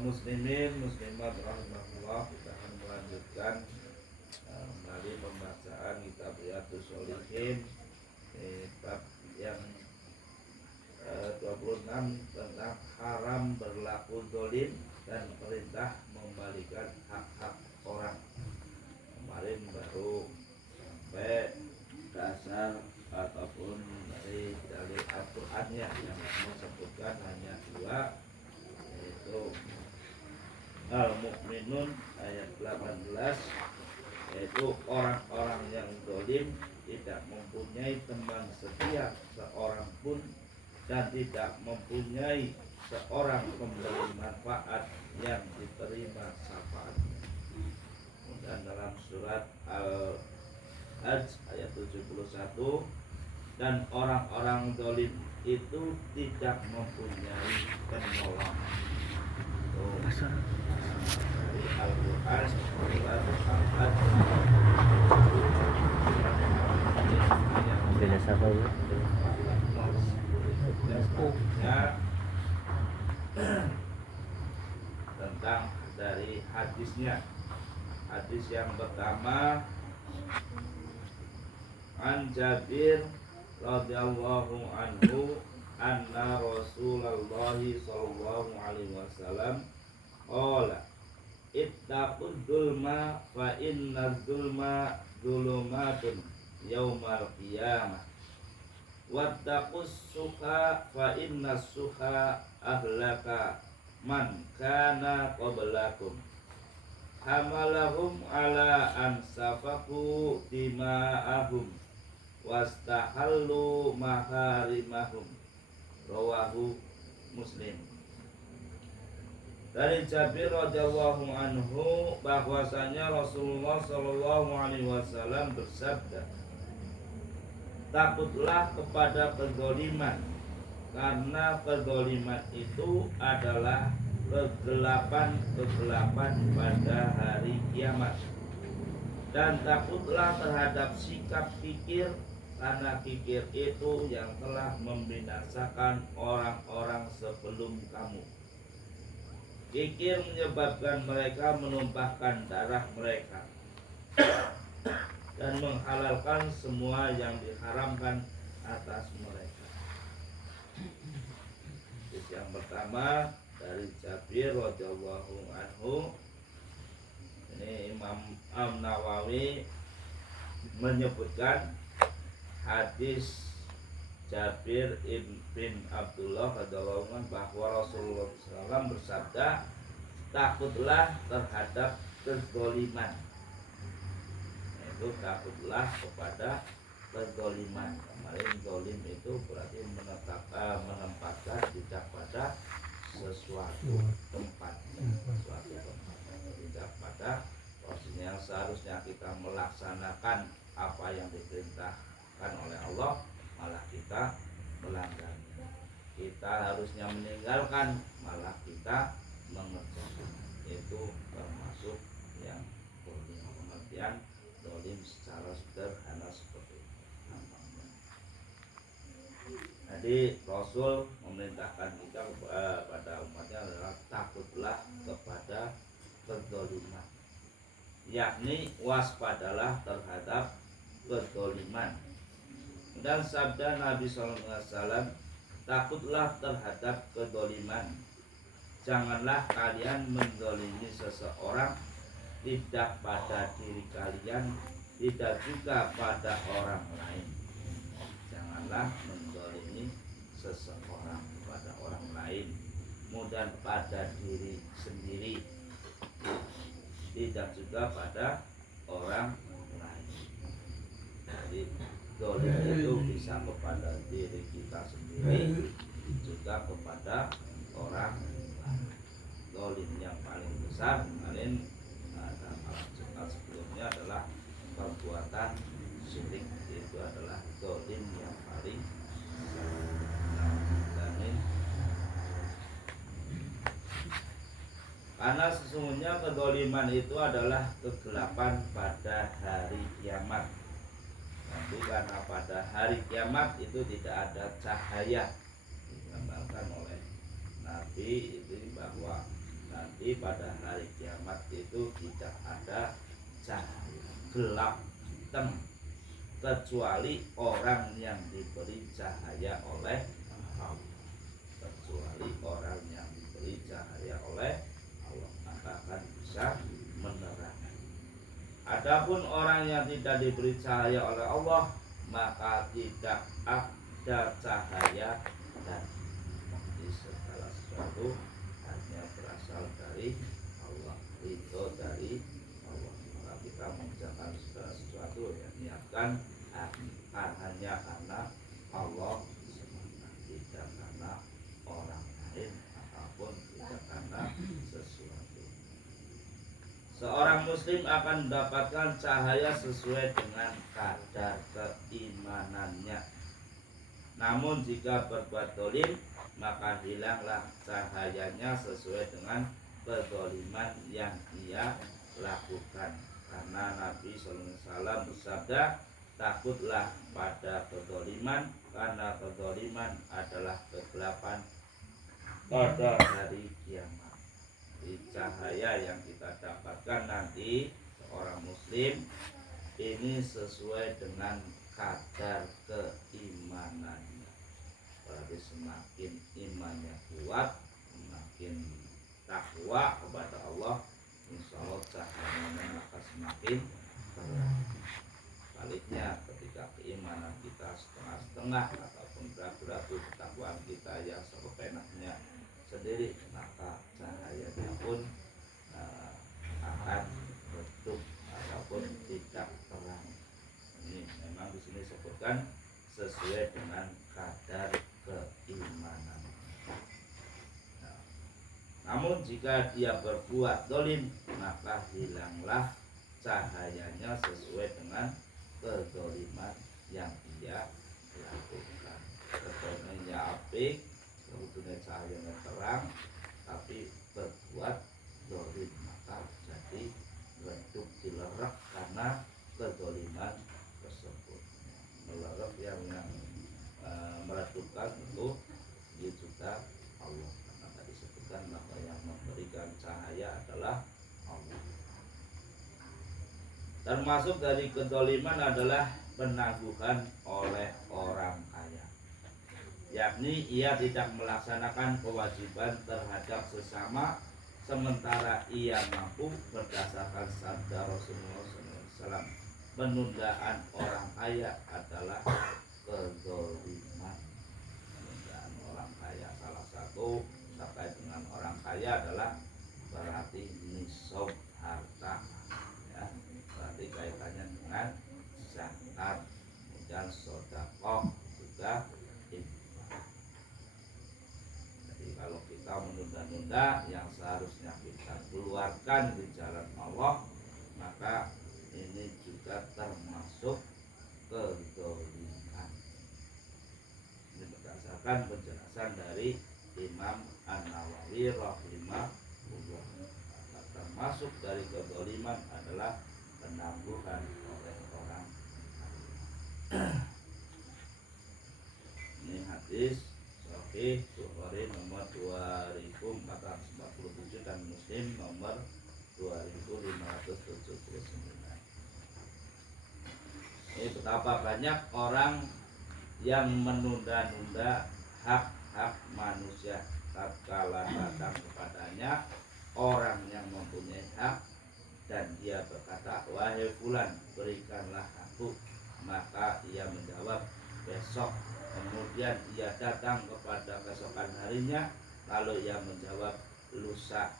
kaum muslimin muslimat rahimahullah, kita akan melanjutkan kembali pembacaan kitab Riyadhus Shalihin, bab yang 26 tentang haram berlaku zalim dan perintah membalikan hak-hak orang. Kemarin baru sampai dasar ataupun dari dalil Al-Qur'annya yang disebutkan hanya dua, yaitu Al-Mu'minun ayat 18, yaitu orang-orang yang zalim tidak mempunyai teman setia seorang pun dan tidak mempunyai seorang pemberi manfaat yang diterima syafaatnya. Dan dalam surat Al-Hajj ayat 71, dan orang-orang zalim itu tidak mempunyai penolong. Dari Al-Quran surat Al-Hajj beda siapa ya? Tentang dari hadisnya. Hadis yang pertama, an Jabir radhiyallahu anhu anna Rasulullah sallallahu alaihi wasallam qala ittaqud dzulma fa inna dzulma dzulumatun yaumal qiyamah wattaqus suha fa inna suha ahlaka man kana qablakum hamalahum ala an safaku dima'ahum wastahallu maharimahum. Rawahu Muslim. Dari Jabir radhiyallahu anhu bahwasanya Rasulullah sallallahu alaihi wasallam bersabda, takutlah kepada kezaliman, karena kezaliman itu adalah kegelapan pada hari kiamat. Dan takutlah terhadap sikap kikir, karena kikir itu yang telah membinasakan orang-orang sebelum kamu. Kikir menyebabkan mereka menumpahkan darah mereka dan menghalalkan semua yang diharamkan atas mereka. Yang pertama dari Jabir radhiyallahu anhu. Ini Imam An-Nawawi menyebutkan hadis Jabir bin Abdullah radhiyallahu anhu bahwa Rasulullah SAW bersabda, takutlah terhadap kezaliman. Itu takutlah kepada kezaliman. Kemarin zalim itu berarti menempatkan tidak pada sesuatu tempat, tidak pada porsinya. Yang seharusnya kita melaksanakan apa yang diperintahkan oleh Allah, malah kita melanggarnya. Kita harusnya meninggalkan, malah kita mengerjakan. Itu termasuk yang pengertian zalim secara sederhana seperti itu. Jadi Rasul memerintahkan kita pada umatnya adalah takutlah kepada kezaliman, yakni waspadalah terhadap kezaliman. Dan sabda Nabi SAW, takutlah terhadap kezaliman, janganlah kalian menzalimi seseorang, tidak pada diri kalian, tidak juga pada orang lain. Janganlah menzalimi seseorang pada orang lain, kemudian pada diri sendiri, tidak juga pada orang lain. Jadi zalim itu bisa kepada diri kita sendiri, juga kepada orang lain. Zalim yang paling besar kemarin dalam sebelumnya adalah perbuatan syirik. Itu adalah zalim yang paling karena sesungguhnya kezaliman itu adalah kegelapan pada hari kiamat. Nanti karena pada hari kiamat itu tidak ada cahaya, digambarkan oleh Nabi itu bahwa nanti Jadi pada hari kiamat itu tidak ada cahaya, gelap hitam, kecuali orang yang diberi cahaya oleh Allah. Kecuali orang yang diberi cahaya oleh Allah, maka akan bisa menerangi. Adapun orang yang tidak diberi cahaya oleh Allah, maka tidak ada cahaya dan di segala sesuatu hanya berasal dari Allah, itu dari Allah. Maka kita mengerjakan segala sesuatu yang niatkan hanya karena Allah semata, tidak karena orang lain ataupun tidak karena sesuatu. Seorang muslim akan mendapatkan cahaya sesuai dengan kadar keimanannya. Namun jika berbuat dolim, maka hilanglah cahayanya sesuai dengan kedoliman yang ia lakukan. Karena Nabi SAW bersabda, takutlah pada kedoliman, karena kedoliman adalah kegelapan pada hari kiamat. Di cahaya yang kita dapatkan nanti seorang muslim ini sesuai dengan kadar keimanannya. Berarti semakin imannya kuat, semakin takwa kepada Allah, insya Allah cahayanya akan semakin terang. Baliknya, ketika keimanan kita setengah-setengah ataupun ragu-ragu, ketakwaan kita yang sepenaknya sendiri, maka cahayanya pun akan redup ataupun tidak terang. Ini memang di sini disebutkan sesuai dengan kadar keimanan. Namun jika dia berbuat dolim, maka hilanglah cahayanya sesuai dengan kedoliman yang dia lakukan. Kedolimannya apik, sebetulnya cahayanya terang, tapi berbuat dolim, maka jadi redup, dilerek karena kedoliman tersebut. Melerek yang meredupkan itu dia juga Allah, karena tadi disebutkan bahwa yang memberikan cahaya adalah Allah. Termasuk dari kedoliman adalah penangguhan oleh orang kaya, yakni ia tidak melaksanakan kewajiban terhadap sesama sementara ia mampu, berdasarkan sabda Rasulullah SAW. Penundaan orang kaya adalah kedoliman. Penundaan orang kaya, salah satu terkait dengan orang kaya adalah berarti nisab harta, ya, berarti kaitannya dengan zakat, kemudian sedekah juga infak. Jadi kalau kita menunda-nunda yang seharusnya kita keluarkan di jalan Allah, maka ini juga termasuk kedoliman. Ini berdasarkan penjelasan dari Imam An-Nawawi rahimahullah. Maka termasuk dari kedoliman adalah penangguhan oleh orang lain. Ini hadis Sahih Bukhari nomor 2447 dan Muslim nomor 2579. Ini betapa banyak orang yang menunda-nunda hak-hak manusia tatkala datang kepadanya orang yang mempunyai hak dan dia berkata, wahai fulan, berikanlah aku, maka ia menjawab besok. Kemudian ia datang kepada keesokan harinya, lalu ia menjawab lusa.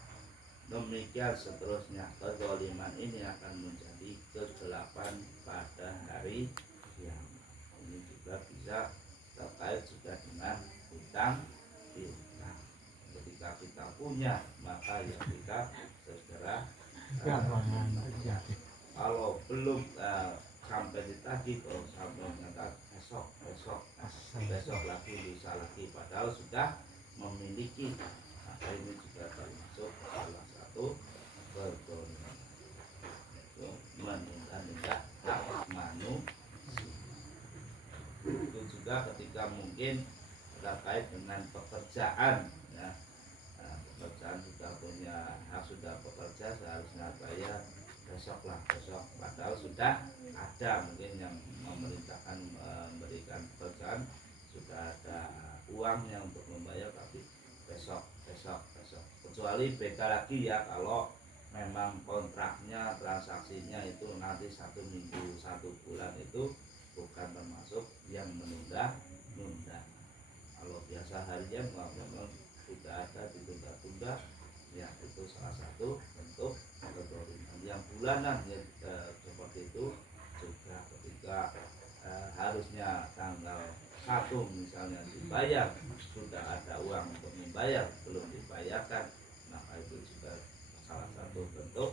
Demikian seterusnya. Kezaliman ini akan menjadi kegelapan pada hari kiamat. Ini juga bisa terkait juga dengan hutang piutang. Ketika kita punya, maka ya kita segera kalau belum sampai ditagih, kalau sampai nyata besok lagi, lusa lagi, padahal sudah memiliki, maka ini juga termasuk salah satu kedoliman, itu menunda-nunda hak manusia. Itu juga ketika mungkin terkait dengan pekerjaan, ya, pekerjaan juga punya hak besok padahal sudah ada mungkin yang memerintahkan memberikan pekerjaan, sudah ada uangnya untuk membayar, tapi besok, kecuali beda lagi ya kalau memang kontraknya, transaksinya itu nanti 1 minggu 1 bulan, itu bukan termasuk yang menunda. Kalau biasa harian memang sudah ada ditunda-tunda ya, itu salah satu bentuk kezaliman. Yang bulanan ya, seperti itu juga ketika harusnya tanggal 1 misalnya dibayar, sudah ada uang untuk membayar belum dibayarkan, maka itu juga salah satu bentuk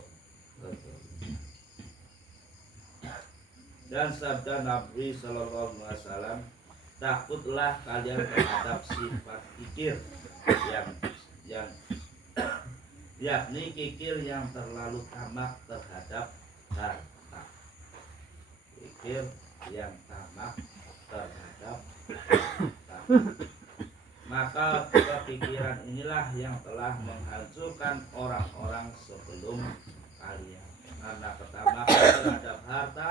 kezaliman. Dan sabda Nabi Shallallahu Alaihi Wasallam, takutlah kalian terhadap sifat kikir yang yakni kikir yang terlalu tamak terhadap harta. Kikir yang tamak terhadap harta. Maka kepikiran inilah yang telah menghancurkan orang-orang sebelum kalian. Karena ketamakan terhadap harta,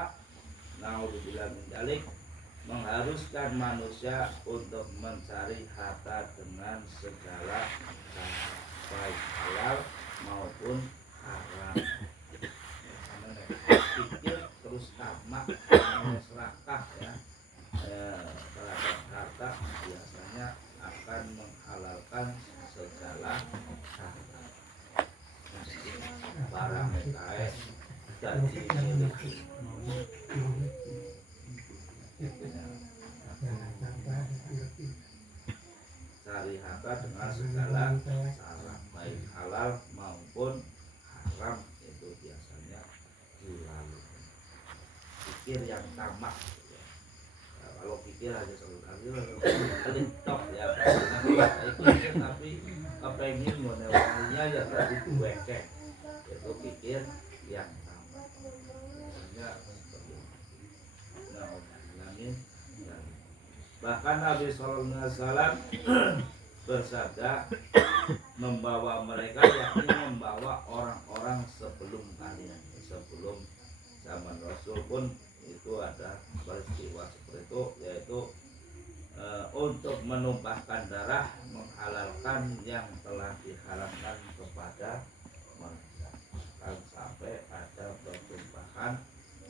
naudzubillah min dzalik, mengharuskan manusia untuk mencari harta dengan segala cara, baik halal maupun haram. Pikir terus tamak, serakah ya terhadap harta, biasanya akan menghalalkan segala harta. Barang mekae gaji milik. Cari harta dengan segala cara, baik halal maupun haram, itu biasanya dilalui. Pikir yang tamak ya. Nah, kalau pikir aja sekali tok ya, pikir tapi kepengen ngonewanginya ya tadi duweke, itu pikir yang tamak. Biasanya bahkan Nabi Sallallahu Alaihi Wasallam bersabda, membawa mereka, yakni membawa orang-orang sebelum kalian, sebelum zaman Rasul pun itu ada peristiwa seperti itu, yaitu untuk menumpahkan darah, menghalalkan yang telah diharamkan kepada mereka. Kan sampai ada pertumpahan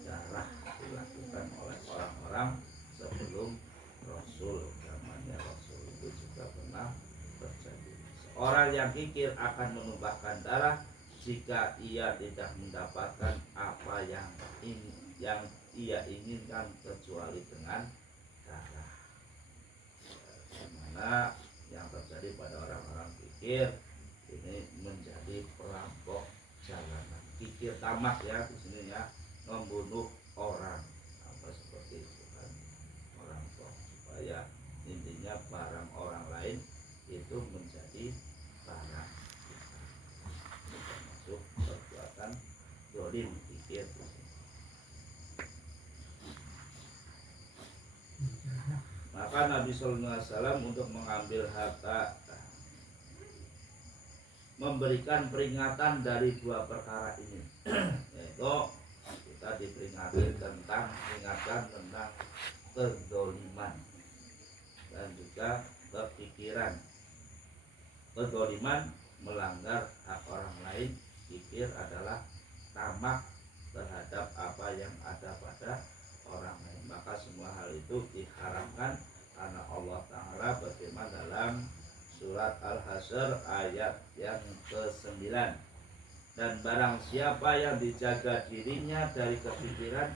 darah dilakukan oleh orang-orang sebelum Rasul. Zamannya Rasul itu juga pernah terjadi. Seorang yang kikir akan menumpahkan darah jika ia tidak mendapatkan apa yang ia inginkan kecuali dengan darah. Dimana yang terjadi pada orang-orang kikir ini menjadi perampok jalanan. Kikir tamak ya di sini ya, membunuh orang, apa seperti itu kan, merampok supaya intinya barang orang lain itu menjadi barang kita. Ini termasuk perbuatan zalim, kikir. Maka Nabi Sallallahu Alaihi Wasallam untuk mengambil harta memberikan peringatan dari 2 perkara ini, yaitu kita diingatkan tentang kezaliman dan juga kepikiran. Kezaliman melanggar hak orang lain, kikir adalah tamak terhadap apa yang ada pada orang lain. Maka semua hal itu diharamkan karena Allah Ta'ala berfirman dalam surat Al-Hasyr ayat yang ke-9, dan barang siapa yang dijaga dirinya dari kepikiran,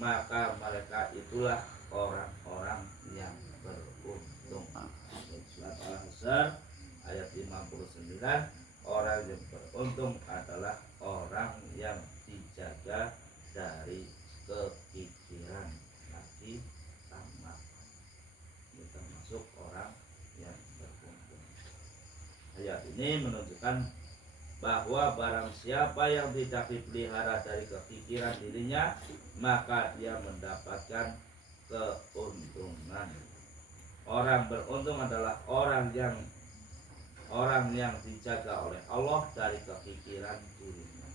maka mereka itulah orang-orang yang beruntung. Surat Al-Hasyr ayat 59, orang yang beruntung adalah orang yang dijaga dari kepikiran, lagi tamak. Ini termasuk orang yang beruntung. Ayat ini menunjukkan bahwa barang siapa yang tidak dipelihara dari kepikiran dirinya, maka dia mendapatkan keuntungan. Orang beruntung adalah orang yang dijaga oleh Allah dari kepikiran dirinya.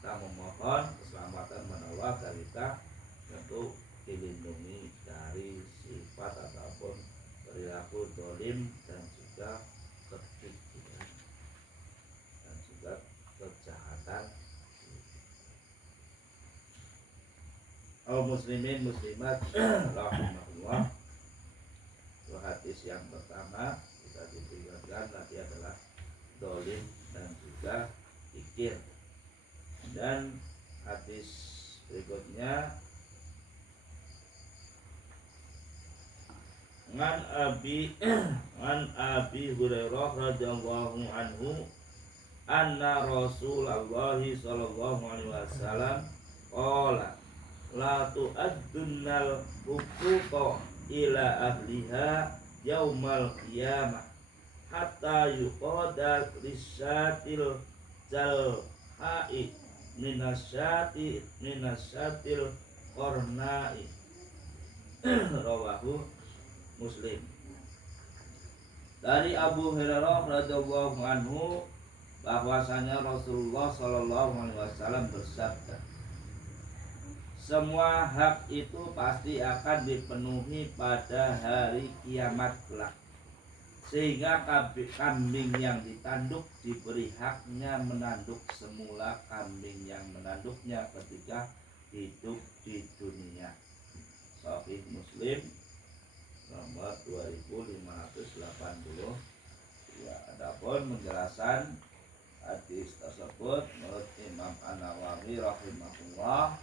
kita memohon keselamatan menolong dan kita tentu dilindungi dari sifat ataupun perilaku dolim dan juga kegigihan dan juga kejahatan. Muslimin muslimat rahimahullah. Hadis yang pertama kita diperingatkan tadi adalah dolim dan juga kikir. Dan hadis berikutnya An Abi Hurairah radhiyallahu anhu anna Rasulullah sallallahu alaihi wasallam qala la tu'addunnal huquqa ila ahliha yaumal qiyamah hatta yuqada lisyatil jalha'i minasyatil qorna'i. Rawahu Muslim. Dari Abu Hurairah radhiyallahu anhu bahwasanya Rasulullah sallallahu alaihi wasallam bersabda, semua hak itu pasti akan dipenuhi pada hari kiamat kelak, sehingga kambing yang ditanduk diberi haknya menanduk semula kambing yang menanduknya ketika hidup di dunia. Sahih Muslim nomor 2580. Ya, adapun penjelasan hadis tersebut menurut Imam An-Nawawi rahimahullah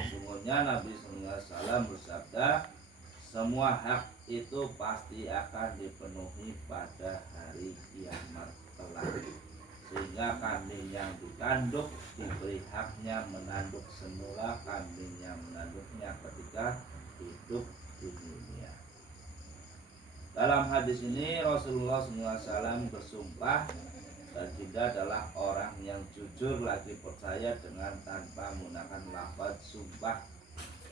sesungguhnya Nabi SAW bersabda, semua hak itu pasti akan dipenuhi pada hari kiamat kelak, sehingga kambing yang ditanduk diberi haknya menanduk semula kambing yang menanduknya ketika hidup di dunia. Dalam hadis ini Rasulullah SAW bersumpah, baginda adalah orang yang jujur lagi percaya dengan tanpa menggunakan lafaz sumpah.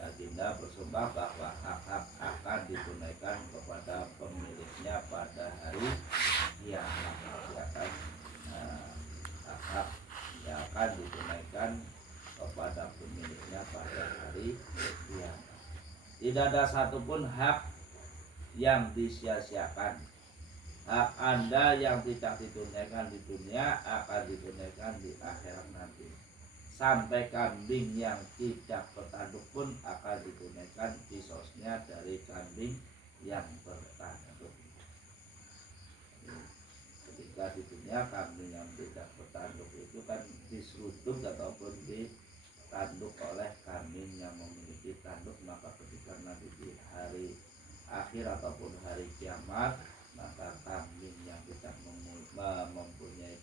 Baginda bersumpah bahwa hak-hak akan ditunaikan kepada pemiliknya pada hari kiamat. Hak yang akan ditunaikan kepada pemiliknya pada hari kiamat. Tidak ada satupun hak yang disia-siakan. Hak Anda yang tidak ditunaikan di dunia akan ditunaikan di akhirat nanti. Sampai kambing yang tidak bertanduk pun akan ditunaikan kisosnya dari kambing yang bertanduk. Ketika di dunia kambing yang tidak bertanduk itu kan diseruduk ataupun ditanduk oleh kambing yang memiliki tanduk, maka ketika nanti di hari akhir ataupun hari kiamat, maka kambing yang tidak mempunyai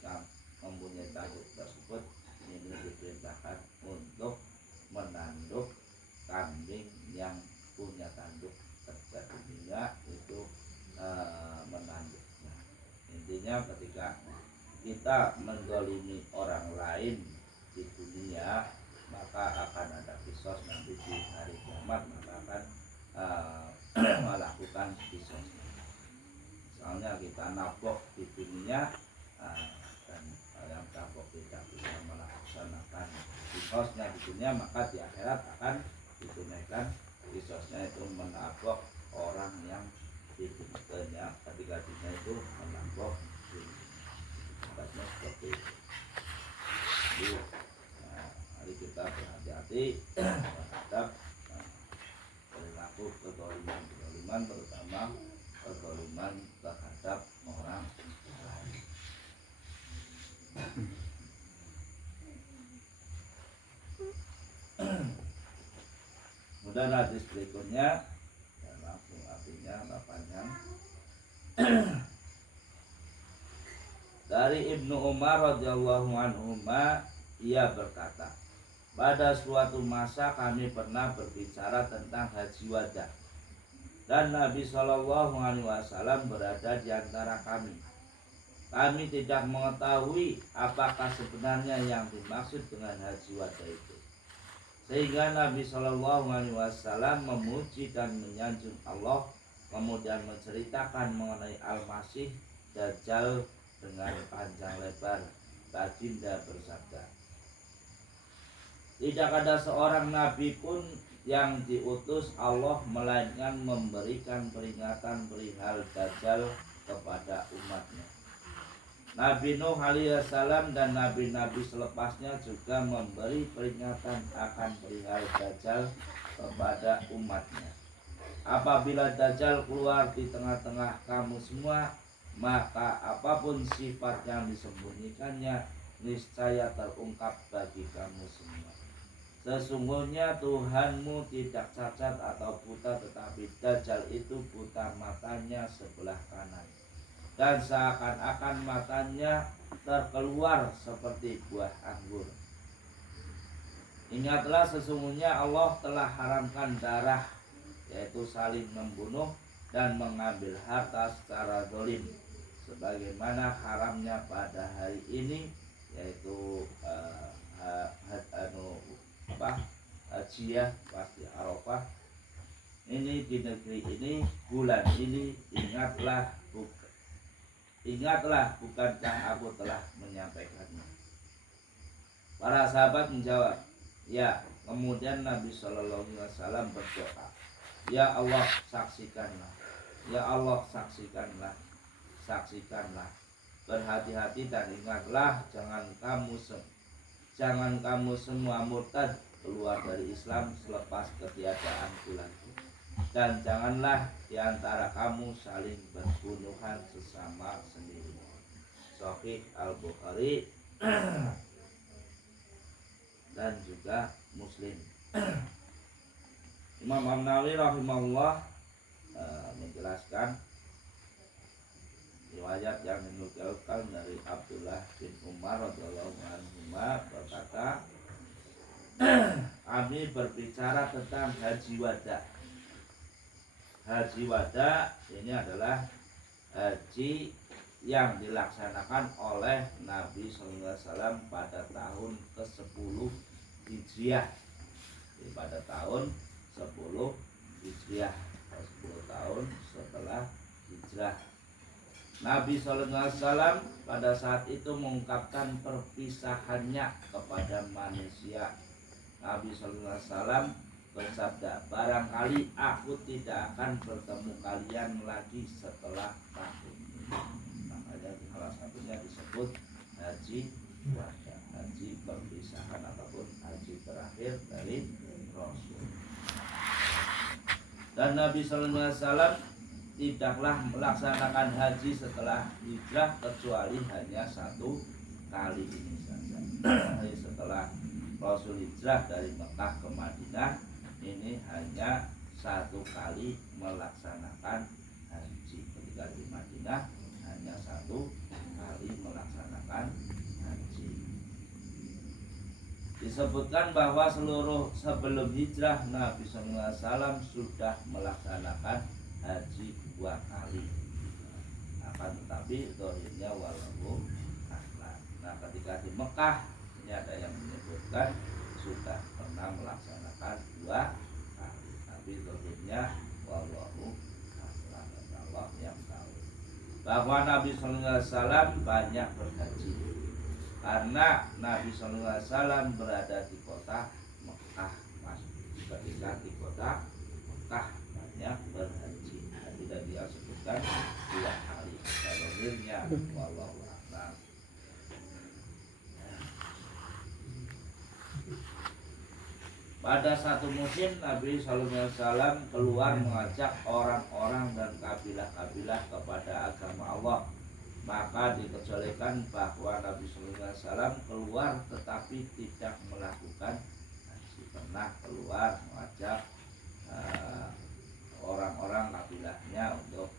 tanduk tersebut ini diperintahkan untuk menanduk kambing yang punya tanduk. Ketika dunia itu menanduknya. Intinya ketika kita menzalimi orang lain di dunia, maka akan ada kisos nanti di hari kiamat, maka akan melakukan kisos. Misalnya kita nabok di dunia dan yang nabok tidak bisa melaksanakan kisosnya di dunia, maka di akhirat akan ditunaikan kisosnya, itu menabok orang yang di dunia. Ketika dunia itu menabok tempatnya seperti itu. Mari kita berhati-hati terhadap perilaku kezaliman, terutama kezaliman terhadap orang lain. Kemudian hadis berikutnya, dan langsung artinya nggak panjang. Dari Ibnu Umar radhiyallahu anhuma, ia berkata, pada suatu masa kami pernah berbicara tentang haji wada, dan Nabi Shallallahu Alaihi Wasallam berada di antara kami. Kami tidak mengetahui apakah sebenarnya yang dimaksud dengan haji wada itu, sehingga Nabi Shallallahu Alaihi Wasallam memuji dan menyanjung Allah, kemudian menceritakan mengenai Al-Masih Dajjal dengan panjang lebar. Baginda bersabda, tidak ada seorang nabi pun yang diutus Allah melainkan memberikan peringatan perihal Dajjal kepada umatnya. Nabi Nuh alaihissalam dan nabi-nabi selepasnya juga memberi peringatan akan perihal Dajjal kepada umatnya. Apabila Dajjal keluar di tengah-tengah kamu semua, maka apapun sifat yang disembunyikannya niscaya terungkap bagi kamu semua. Sesungguhnya Tuhanmu tidak cacat atau buta, tetapi Dajjal itu buta matanya sebelah kanan, dan seakan-akan matanya terkeluar seperti buah anggur. Ingatlah, sesungguhnya Allah telah haramkan darah, yaitu saling membunuh dan mengambil harta secara zalim, sebagaimana haramnya pada hari ini, yaitu Hajiyah pasti Arafah ini di negeri ini, bulan ini. Ingatlah, bukankah aku telah menyampaikannya? Para sahabat menjawab, ya. Kemudian Nabi Shallallahu Alaihi Wasallam berdoa, ya Allah saksikanlah, ya Allah saksikanlah, saksikanlah. Berhati-hati dan ingatlah, jangan kamu semua murtad keluar dari Islam selepas ketiadaan bulan. Dan janganlah diantara kamu saling berbunuhan sesama sendiri. Sahih Al-Bukhari dan juga Muslim. Imam An-Nawawi rahimahullah menjelaskan riwayat yang dinukilkan dari Abdullah bin Umar radhiyallahu anhu berkata, kami berbicara tentang haji wada. Haji wada ini adalah haji yang dilaksanakan oleh Nabi SAW pada tahun ke-10 Hijriah. Pada tahun 10 Hijriah, 10 tahun setelah hijrah. Nabi SAW pada saat itu mengungkapkan perpisahannya kepada manusia. Nabi SAW bersabda, barangkali aku tidak akan bertemu kalian lagi setelah tahun ini. Makanya salah satunya disebut haji wada, haji perpisahan ataupun haji terakhir dari Rasul. Dan Nabi SAW tidaklah melaksanakan haji setelah hijrah kecuali hanya satu kali ini saja. Setelah Rasul hijrah dari Mekah ke Madinah, ini hanya satu kali melaksanakan haji. Ketika di Madinah hanya satu kali melaksanakan haji. Disebutkan bahwa seluruh sebelum hijrah Nabi SAW sudah melaksanakan haji 2 kali. Akan tetapi dohirnya walau a'lam. Nah, ketika di Mekah ini ada yang menyebutkan sudah pernah melaksanakan 2 kali, tapi dohirnya walau a'lam, Allah yang tahu. Bahwa Nabi SAW banyak berhaji karena Nabi SAW berada di kota Mekah. Ketika di kota Mekah banyak berhaji. Tidak dia sebutkan 2 kali. Dohirnya wallahu a'lam. Pada satu musim Nabi SAW keluar mengajak orang-orang dan kabilah-kabilah kepada agama Allah. Maka dikecualikan bahwa Nabi SAW keluar tetapi tidak melakukan haji. Pernah keluar mengajak orang-orang kabilahnya untuk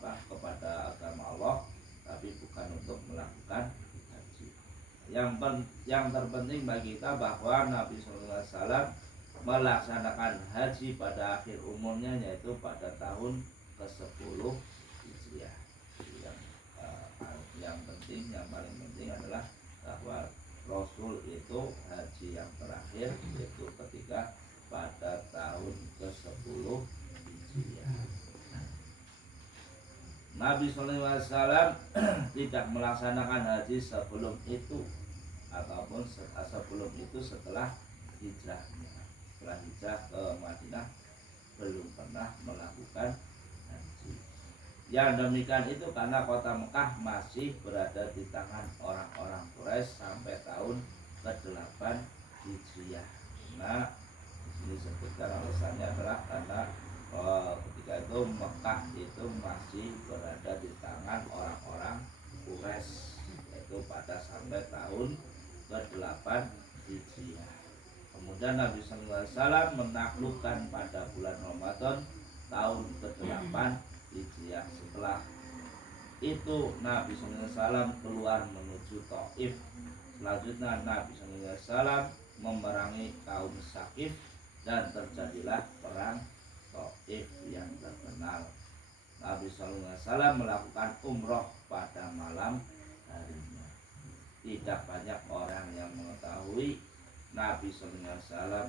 kepada agama Allah, tapi bukan untuk melakukan haji. Yang terpenting bagi kita bahwa Nabi SAW melaksanakan haji pada akhir umurnya, yaitu pada tahun ke-10 Hijriah. Yang penting, yang paling penting adalah bahwa Rasul itu haji yang terakhir yaitu ketika pada tahun ke-10 Hijriah. Nabi Sallallahu Alaihi Wasallam tidak melaksanakan haji sebelum itu ataupun sebelum itu setelah hijrahnya. Setelah hijrah ke Madinah belum pernah melakukan haji. Yang demikian itu karena kota Mekah masih berada di tangan orang-orang Quraisy sampai tahun ke-8 Hijriah. Nah, di sini disebutkan alasannya adalah karena ketika itu Mekah itu masih berada di tangan orang-orang Quraisy, yaitu pada sampai tahun ke-8 Hijriah. Kemudian Nabi SAW menaklukkan pada bulan Ramadan tahun ke-8 Hijriah. Setelah itu Nabi SAW keluar menuju Taif. Selanjutnya Nabi SAW memerangi kaum Sakif dan terjadilah perang Taif yang terkenal. Nabi SAW melakukan umroh pada malam harinya. Tidak banyak orang yang mengetahui Nabi SAW.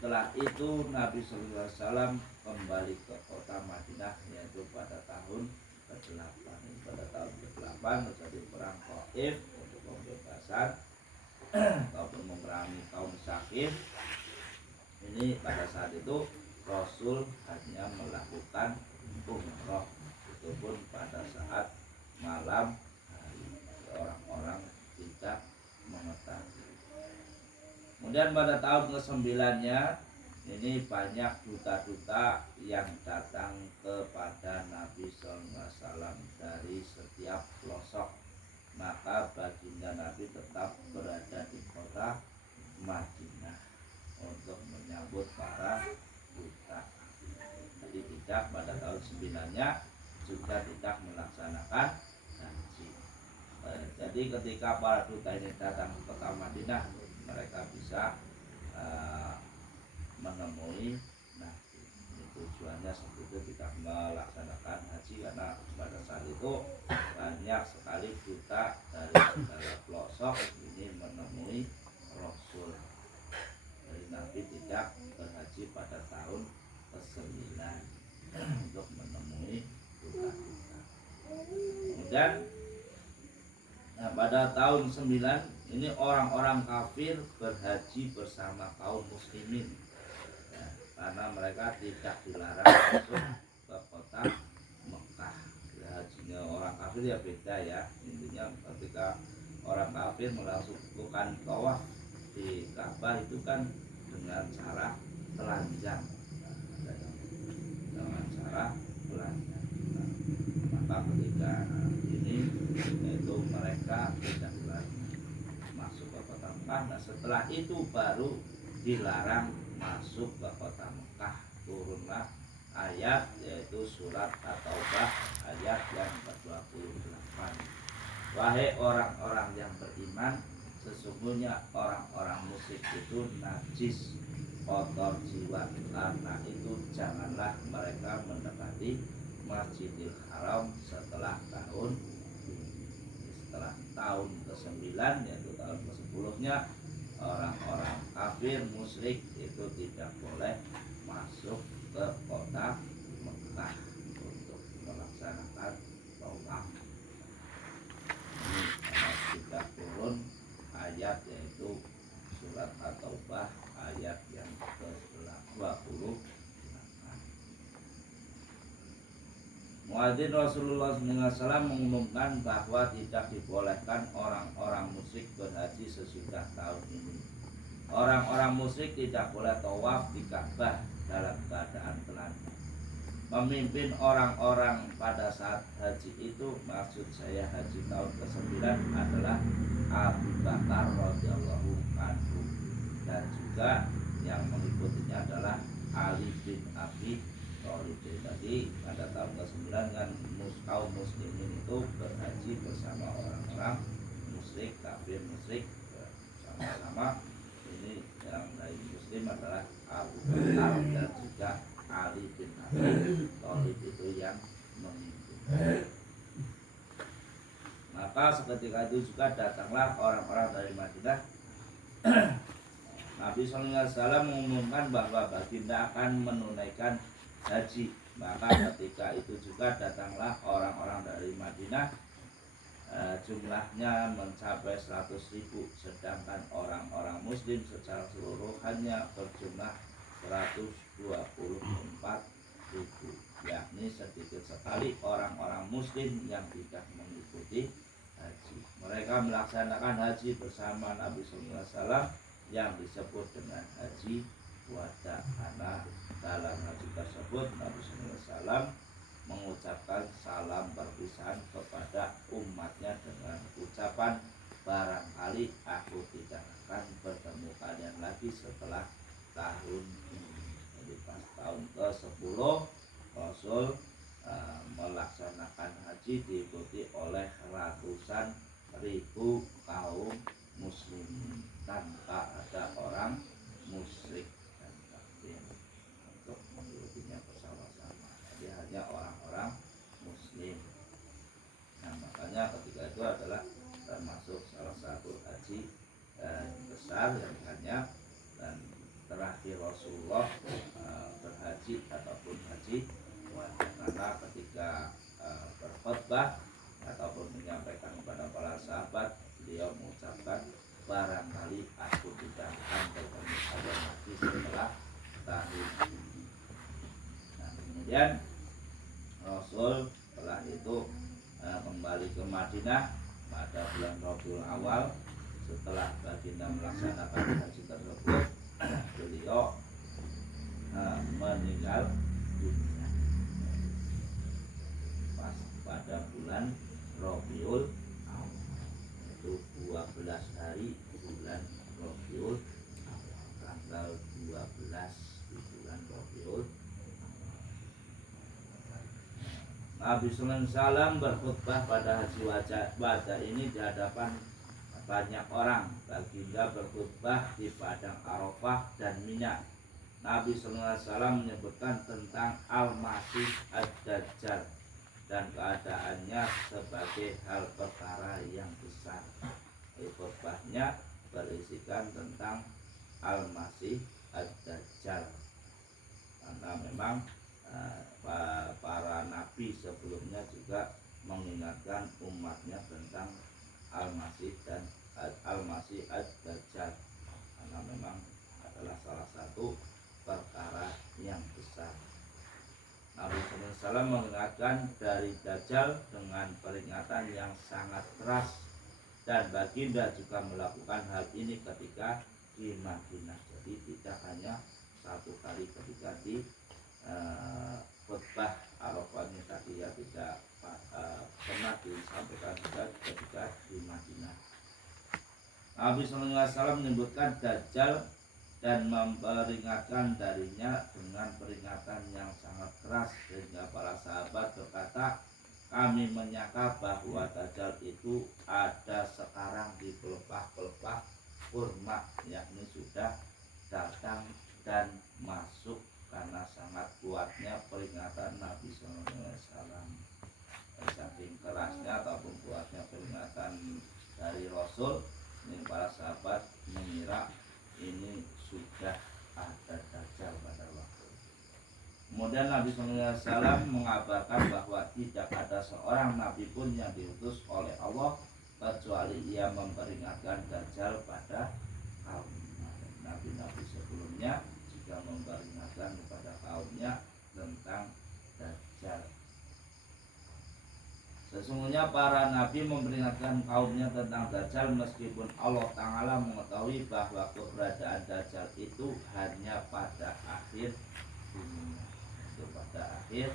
Setelah itu Nabi SAW kembali ke kota Madinah, yaitu pada tahun ke-8. Pada tahun ke-8 terjadi perang Taif untuk pembebasan ataupun memerangi kaum Sakif. Ini pada saat itu Rasul hanya melakukan umroh, itu pun pada saat malam hari, orang-orang tidak mengetahui. Kemudian pada tahun ke-9-nya ini banyak duta-duta yang datang kepada Nabi SAW dari setiap pelosok. Maka baginda Nabi tetap berada di kota Madinah untuk menyambut para duta. Jadi tidak pada tahun 9-nya juga tidak melaksanakan haji. Jadi ketika para duta ini datang ke kota Madinah, mereka bisa menemui Nabi. Tujuannya seperti itu, tidak melaksanakan haji karena pada saat itu banyak sekali duta dari segala pelosok ini menemui Rasul. Jadi Nabi tidak berhaji pada tahun ke-9 untuk menemui duta-duta. Kemudian pada tahun 9 ini orang-orang kafir berhaji bersama kaum muslimin, ya, karena mereka tidak dilarang masuk ke kota Mekah. Ya, hajinya orang kafir ya beda ya. Intinya ketika orang kafir melakukan tawaf di Ka'bah itu kan dengan cara telanjang, dengan cara telanjang. Maka ketika ini yaitu mereka tidak dilarang masuk ke kota Mekah. Nah setelah itu baru dilarang masuk ke kota Mekah. Turunlah ayat yaitu surat At-Taubah ayat yang ke-28. Wahai orang-orang yang beriman, sesungguhnya orang-orang musyrik itu najis, kotor jiwa. Karena itu janganlah mereka mendekati Masjidil Haram setelah tahun ke-9, yaitu tahun ke-10-nya orang-orang kafir musyrik itu tidak boleh masuk ke kota Mekah untuk melaksanakan tawaf. Ini sudah turun ayat yaitu surat At-Taubah ayat yang ke-28. Muadzin Rasulullah SAW mengumumkan bahwa tidak dibolehkan orang-orang musyrik berhaji sesudah tahun ini. Orang-orang musyrik tidak boleh tawaf di Ka'bah dalam keadaan telanjang. Memimpin orang-orang pada saat haji itu, maksud saya haji tahun ke-9 adalah Abu Bakar radhiyallahu anhu, dan juga yang mengikutinya adalah Ali bin Abi Thalib. Tadi pada tahun ke-9 kan kaum muslimin itu berhaji bersama orang-orang musyrik, kafir musyrik sama-sama. Ini yang dari muslim adalah Abu Bakar dan juga Ali bin Abi Thalib itu yang memimpin. Maka seketika itu juga datanglah orang-orang dari Madinah. Nabi SAW mengumumkan bahwa baginda akan menunaikan haji. Maka ketika itu juga datanglah orang-orang dari Madinah, jumlahnya mencapai 100.000, sedangkan orang-orang muslim secara keseluruhannya berjumlah 124.000, yakni sedikit sekali orang-orang muslim yang tidak mengikuti haji. Mereka melaksanakan haji bersama Nabi SAW yang disebut dengan haji wada, karena dalam haji tersebut Nabi SAW mengucapkan salam perpisahan kepada umatnya dengan ucapan, barangkali aku tidak akan bertemu kalian lagi setelah tahun ini. Jadi pas tahun ke-10 Rasul melaksanakan haji diikuti oleh ratusan ribu kaum muslimin tanpa ada orang musyrik dan kafir untuk mengikutinya bersama-sama. Jadi hanya orang-orang muslim. Nah, makanya ketika itu adalah termasuk salah satu haji besar yang hanya dan terakhir Rasulullah berhaji ataupun haji wada, karena ketika berkhutbah ataupun menyampaikan kepada para sahabat, beliau mengucapkan, barangkali aku tidak akan bertemu kalian lagi setelah tahun ini. Nah, kemudian Rasul setelah itu kembali ke Madinah pada bulan Rabiul Awal. Setelah baginda melaksanakan haji tersebut, beliau meninggal dunia pas pada bulan Rabiul Awal, itu 12 hari bulan Rabiul Awal, tanggal 12 di bulan Rabiul. Nabi SAW berkhutbah pada haji wada ini di hadapan banyak orang. Baginda berkhutbah di padang Arafah dan Mina. Nabi SAW menyebutkan tentang Al-Masih Ad-Dajjal dan keadaannya sebagai hal perkara yang besar. Khutbahnya berisikan tentang Al-Masih Ad-Dajjal, karena memang para nabi sebelumnya juga mengingatkan umatnya tentang Al-Masih dan Al-Masih Ad-Dajjal, karena memang adalah salah satu perkara yang besar. Nabi SAW mengingatkan dari Dajjal dengan peringatan yang sangat keras, dan baginda juga melakukan hal ini ketika di Madinah. Jadi tidak hanya satu kali ketika di khutbah Arafahnya tadi, ya, tidak pernah disampaikan juga ketika di Madinah. Nabi SAW menyebutkan Dajjal dan memperingatkan darinya dengan peringatan yang sangat keras, sehingga para sahabat berkata, kami menyangka bahwa Dajjal itu ada sekarang di pelepah-pelepah kurma, yakni sudah datang dan masuk, karena sangat kuatnya peringatan Nabi SAW. Saking kerasnya ataupun kuatnya peringatan dari Rasul, ini para sahabat mengira ini sudah ada Dajjal pada waktu. Kemudian Nabi SAW mengabarkan bahwa tidak ada seorang nabi pun yang diutus oleh Allah kecuali ia memperingatkan Dajjal pada kaumnya. Nabi-nabi sebelumnya juga memperingatkan kepada kaumnya tentang Dajjal. Sesungguhnya para nabi memperingatkan kaumnya tentang Dajjal, meskipun Allah Ta'ala mengetahui bahwa keberadaan Dajjal itu hanya pada akhir dunia, itu pada akhir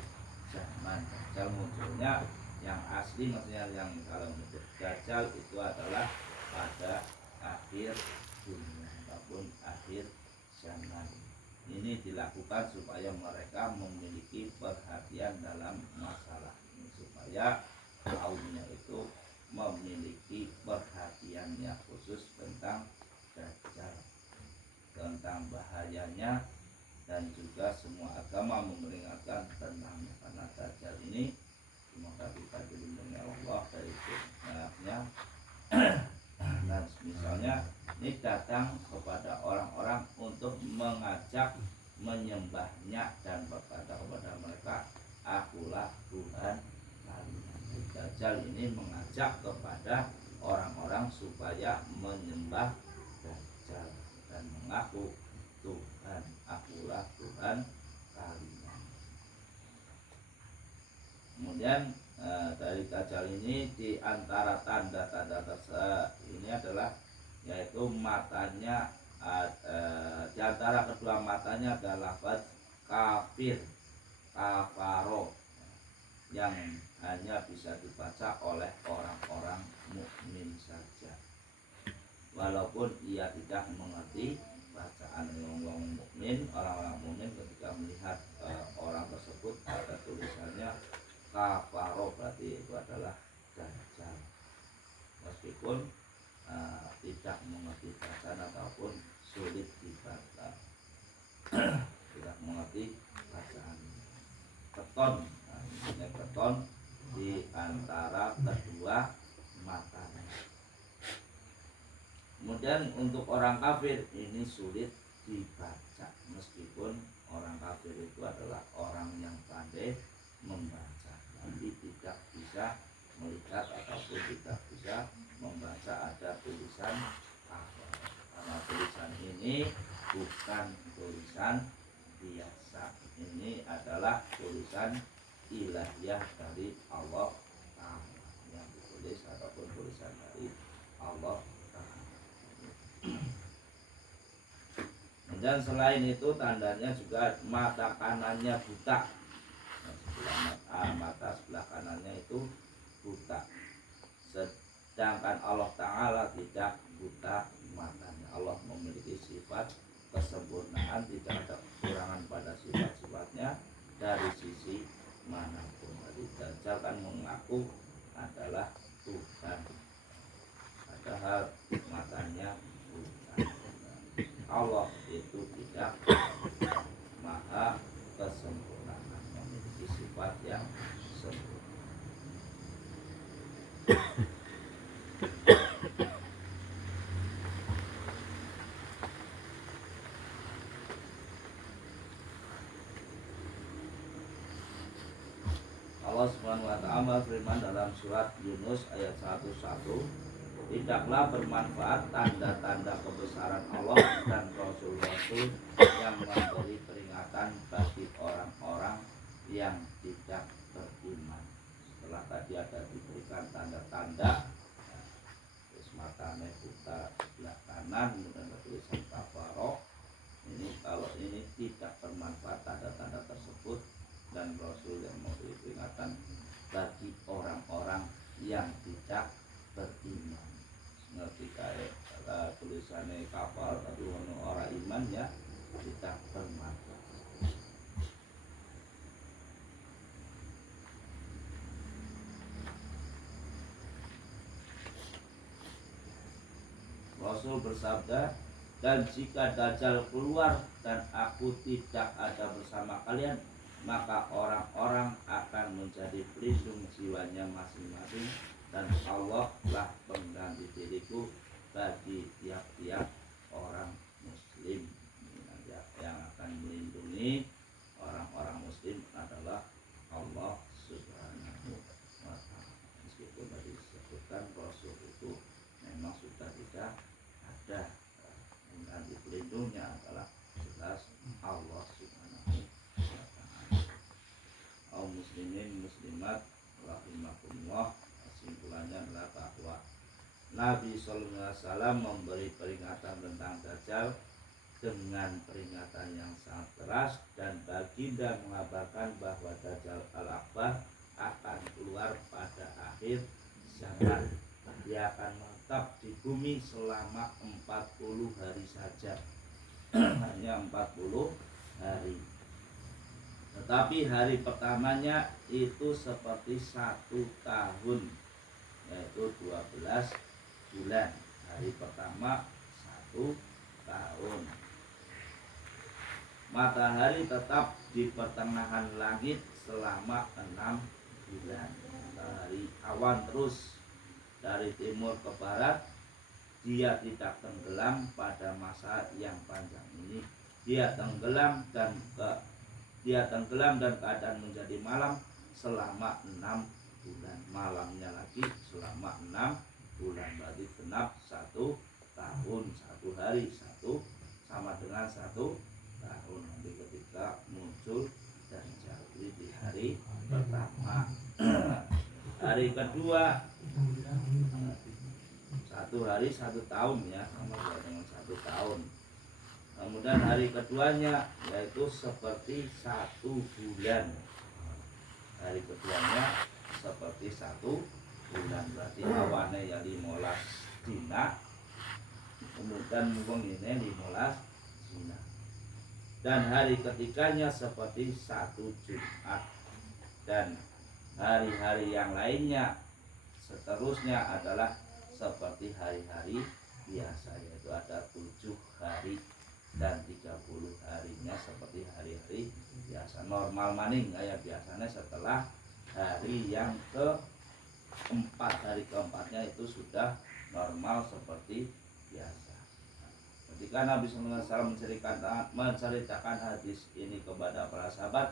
zaman. Dajjal munculnya yang asli, maksudnya yang kalau menyebut Dajjal itu adalah pada akhir dunia ataupun akhir zaman. Ini dilakukan supaya mereka memiliki perhatian dalam masalah ini, supaya kaumnya itu memiliki perhatiannya khusus tentang Dajjal, tentang bahayanya, dan juga semua agama memperingatkan tentangnya, karena Dajjal ini semoga kita dilindungi Allah dari fitnahnya. Dan misalnya ini datang kepada orang-orang untuk mengajak menyembahnya dan berkata kepada akulah Tuhan kalian. Dajjal ini mengajak kepada orang-orang supaya menyembah Dajjal dan mengaku Tuhan, akulah Tuhan kalian. Kemudian dari Dajjal ini di antara tanda-tanda ini adalah yaitu matanya di antara kedua matanya adalah lafaz kafir, kafaro, yang hanya bisa dibaca oleh orang-orang mukmin saja. Walaupun ia tidak mengerti bacaan orang mukmin, orang-orang mukmin ketika melihat orang tersebut ada tulisannya kafaro, berarti itu adalah Dajjal. Meskipun tidak mengerti bacaan ataupun sulit dibaca, tidak mengerti bacaan. Keton, ini keton di antara kedua matanya. Kemudian untuk orang kafir ini sulit dibaca, meskipun orang kafir itu adalah orang yang pandai membaca, tapi tidak bisa melihat ataupun tidak bisa membaca ada tulisan apa, karena tulisan ini bukan tulisan biasa, ini adalah tulisan ilahiyah dari Allah Ta'ala, yang ditulis ataupun tulisan dari Allah Ta'ala. Dan selain itu tandanya juga mata kanannya buta, mata sebelah kanannya itu buta, sedangkan Allah Ta'ala tidak buta matanya. Allah memiliki sifat kesempurnaan, tidak ada kekurangan pada sifat-sifatnya dari sisi manapun. Jadi Dajjal kan mengaku adalah Tuhan, padahal matanya buta. Allah itu tidak maha kesempurnaan, memiliki sifat yang sempurna. Allah Subhanahu wa ta'ala firman dalam surat Yunus ayat 1:1, tidaklah bermanfaat tanda-tanda kebesaran Allah dan Rasul-Rasul yang memberi peringatan bagi orang-orang yang tidak beriman. Setelah tadi ada diberikan tanda-tanda, terus matanya buta sebelah kanan, kemudian tulisan kafaro. Ini kalau ini tidak bermanfaat tanda-tanda tersebut dan Rasul yang memberi peringatan bagi orang-orang yang tidak beriman. Ngerti kayak tulisannya kapal tapi orang iman ya tidak bermanfaat. Rasul bersabda, dan jika Dajjal keluar dan aku tidak ada bersama kalian, maka orang-orang akan menjadi pelindung jiwanya masing-masing, dan Allah lah pengganti diriku bagi tiap-tiap orang muslim. Yang akan melindungi orang-orang muslim adalah Allah Subhanahu wa ta'ala. Meskipun tadi disebutkan Rasul itu memang sudah tidak ada, pengganti pelindungnya adalah jelas Allah Subhanahu wa ta'ala. Kaum muslimin muslimat rahimakumullah, kesimpulannya adalah bahwa Nabi Sallallahu Alaihi Wasallam memberi peringatan tentang Dajjal dengan peringatan yang sangat keras, dan baginda mengabarkan bahwa Dajjal al-Akbar akan keluar pada akhir zaman. Dia akan menetap di bumi selama 40 hari saja, hanya 40 hari. Tetapi hari pertamanya itu seperti 1 tahun, yaitu 12 bulan. Hari pertama 1 tahun. Matahari tetap di pertengahan langit selama 6 bulan. Matahari awan terus dari timur ke barat. Dia tidak tenggelam pada masa yang panjang ini. Dia tenggelam dan keadaan menjadi malam selama 6 bulan, malamnya lagi selama 6 bulan, berarti genap 1 tahun. 1 hari 1 sama dengan 1 tahun. Nanti ketika muncul Dajjal di hari pertama. Hari kedua 1 hari 1 tahun ya, sama dengan 1 tahun. Kemudian hari keduanya yaitu seperti 1 bulan. Hari keduanya seperti 1 bulan, berarti awane ya 15 dina, kemudian mung ini 15 dina. Dan hari ketiganya seperti 1 Jumat. Dan hari-hari yang lainnya seterusnya adalah seperti hari-hari biasa, yaitu ada 7 hari dan 30 harinya seperti hari-hari biasa normal maning kayak biasanya. Setelah hari yang keempat, hari keempatnya itu sudah normal seperti biasa. Ketika Nabi SAW menceritakan hadis ini kepada para sahabat,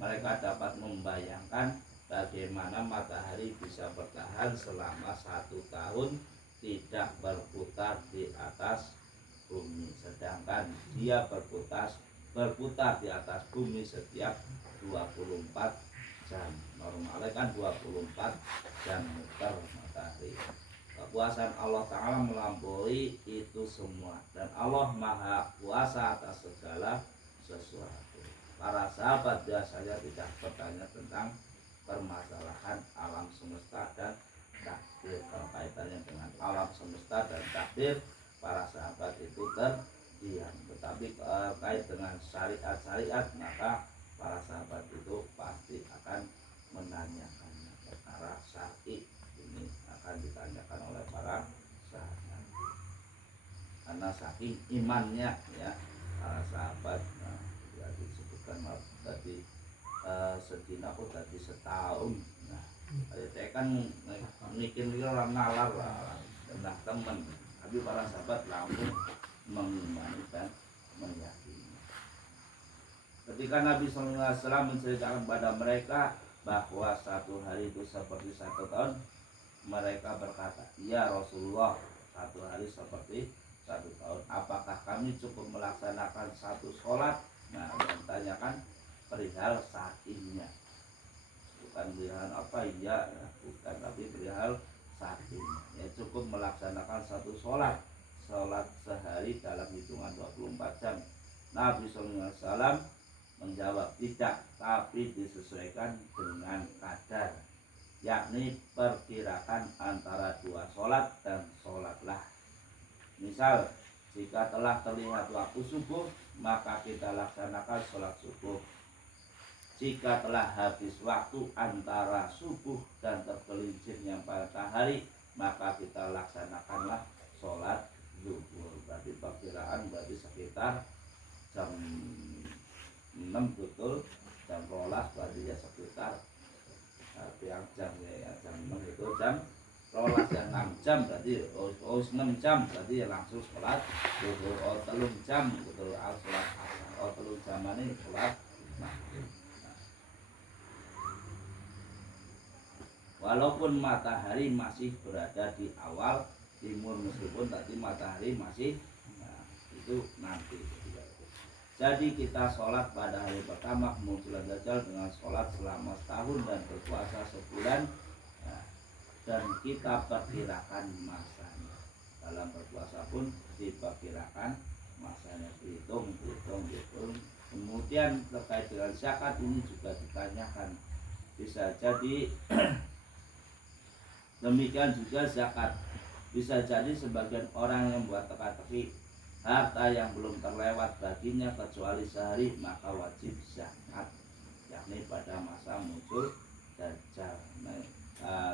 mereka dapat membayangkan bagaimana matahari bisa bertahan selama 1 tahun tidak berputar di atas bumi, sedangkan dia berputar di atas bumi setiap 24 jam. Normalnya kan 24 jam muter matahari. Kekuasaan Allah Ta'ala melampaui itu semua, dan Allah Maha Kuasa atas segala sesuatu. Para sahabat biasanya tidak bertanya tentang permasalahan alam semesta dan takdir. Kaitannya dengan alam semesta dan takdir, para sahabat itu terdiam. Tetapi terkait dengan syariat-syariat, maka para sahabat itu pasti akan menanyakannya. Perkara syar'i ini akan ditanyakan oleh para sahabat, karena saking imannya ya para sahabat. Ya disebutkan tadi sedina kok tadi setahun. Nah, saya kan mikir orang nalar lah, tentang teman. Tapi para sahabat langsung mengimani dan meyakini. Ketika Nabi SAW menceritakan kepada mereka bahwa 1 hari itu seperti 1 tahun, mereka berkata, "Ya Rasulullah, 1 hari seperti 1 tahun. Apakah kami cukup melaksanakan 1 sholat?" Nah, dan tanyakan perihal saatnya, bukan perihal apa ya, bukan, tapi perihal saatnya. Ya cukup melaksanakan 1 sholat sehari dalam hitungan 24 jam. Nabi SAW menjawab, tidak, tapi disesuaikan dengan kadar, yakni perkirakan antara 2 sholat dan sholatlah. Misal, jika telah terlihat waktu subuh, maka kita laksanakan sholat subuh. Jika telah habis waktu antara subuh dan tergelincirnya matahari, maka kita laksanakanlah sholat zuhur. Berarti perkiraan berarti sekitar jam 6 betul, jam 12 berarti ya sekitar yang jam ya jam 6 itu jam 12 dan 6 jam berarti 6 jam berarti ya langsung sholat zuhur. 3 jam betul sholat asar. 3 jam ini sholat maghrib. Walaupun matahari masih berada di awal timur, meskipun tadi matahari masih itu nanti. Jadi kita sholat pada hari pertama kemunculan Dajjal dengan sholat selama setahun dan berpuasa sebulan, dan kita perkirakan masanya. Dalam berpuasa pun diperkirakan masanya, dihitung. Kemudian terkait dengan zakat ini juga ditanyakan. Bisa jadi demikian juga zakat. Bisa jadi sebagian orang yang buat teka-teki harta yang belum terlewat baginya kecuali sehari, maka wajib zakat, yakni pada masa muncul Dajjal. Nah,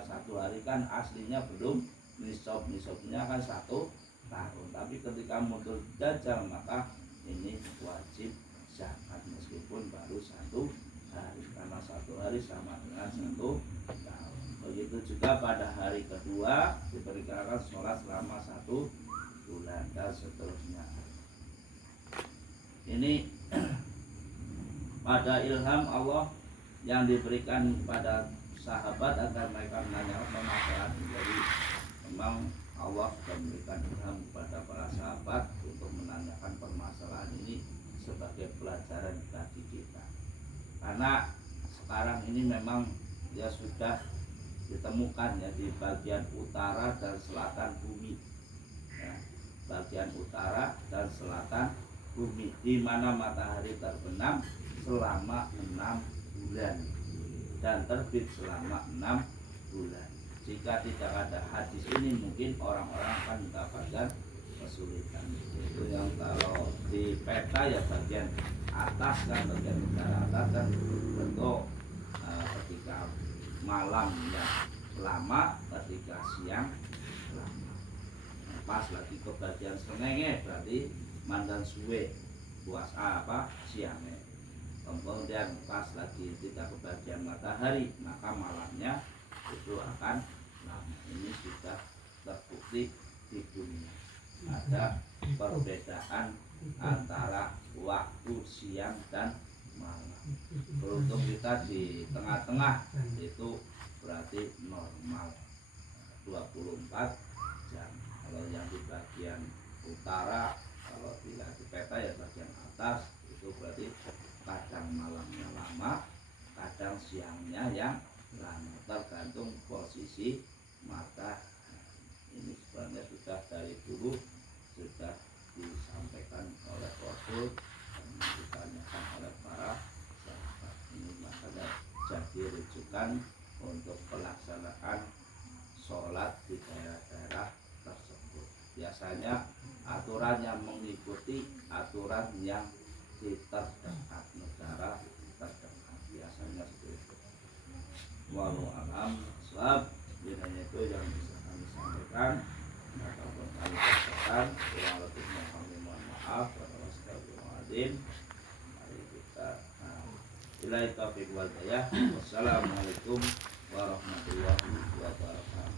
1 hari kan aslinya belum nisabnya kan 1 tahun, tapi ketika muncul Dajjal maka ini wajib zakat meskipun baru 1 hari, karena 1 hari sama dengan 1 tahun. Begitu juga pada hari kedua diperkirakan sholat selama 1 bulan dan seterusnya. Ini pada ilham Allah yang diberikan pada sahabat agar mereka menanyakan permasalahan. Jadi memang Allah sudah memberikan ilham kepada para sahabat untuk menanyakan permasalahan ini sebagai pelajaran bagi kita. Karena sekarang ini memang ya sudah ditemukan ya di bagian utara dan selatan bumi, ya, bagian utara dan selatan bumi, di mana matahari terbenam selama 6 bulan dan terbit selama 6 bulan. Jika tidak ada hadis ini, mungkin orang-orang akan mendapatkan kesulitan. Itu yang kalau di peta ya bagian atas kan, bagian utara atas kan bentuk ketika malam ya lama, ketika siang lama. Pas lagi ke bagian srengenge berarti mandan suwe puasa siangnya. Kemudian pas lagi tidak ke bagian matahari, maka malamnya itu akan lama. Ini sudah terbukti di dunia. Ada perbedaan antara waktu siang dan malam. Beruntung kita di tengah-tengah, itu berarti normal 24 jam. Kalau yang di bagian utara, kalau tidak di peta ya bagian atas, itu berarti kadang malamnya lama, kadang siangnya yang lama, tergantung posisi mata. Ini sebenarnya sudah dari dulu sudah disampaikan oleh Rasul dan ditanyakan oleh para sahabat. Ini makanya jadi rujukan untuk pelaksanaan sholat di daerah-daerah tersebut. Biasanya aturan yang mengikuti aturan yang di terdekat, negara terdekat, biasanya seperti itu. Wallahu a'lam bishawab. Hanya itu yang bisa kami sampaikan. Ataupun kami katakan, kurang lebihnya kami mohon maaf. Mari kita ilaihi taufiq wal hidayah. Wassalamualaikum warahmatullahi wabarakatuh.